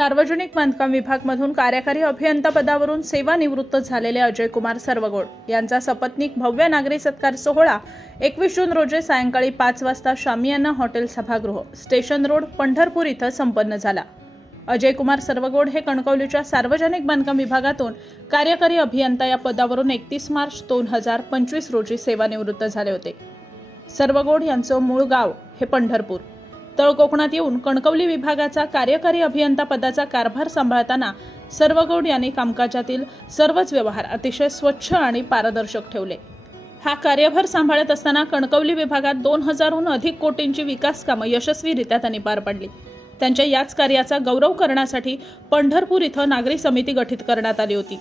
सार्वजनिक बांधकाम विभागामधून कार्यकारी अभियंता पदावरून सेवानिवृत्त झालेले अजय कुमार सर्वगोड यांचा सपत्नीक भव्य नागरी सत्कार सोहळा 21 जून रोजी सायंकाळी 5 वाजता शामियाना हॉटेल सभागृह स्टेशन रोड पंढरपूर इथं संपन्न झाला। अजय कुमार सर्वगोड हे कणकवलीच्या सार्वजनिक बांधकाम विभागातून कार्यकारी अभियंता या पदावरून 31 मार्च 2025 रोजी सेवानिवृत्त झाले होते। सर्वगोड यांचं मूळ गाव हे पंढरपूर। तळ कोकणात येऊन कणकवली विभागाचा कार्यकारी अभियंता पदाचा कारभार सांभाळताना सर्वगोड यांनी कामकाजातील सर्वच व्यवहार अतिशय स्वच्छ आणि पारदर्शक ठेवले। हा कार्यभार सांभाळत असताना कणकवली विभागात 2000हून अधिक कोटींची विकास कामं यशस्वीरित्या त्यांनी पार पाडली। त्यांच्या याच कार्याचा गौरव करण्यासाठी पंढरपूर इथं नागरी समिती गठीत करण्यात आली होती।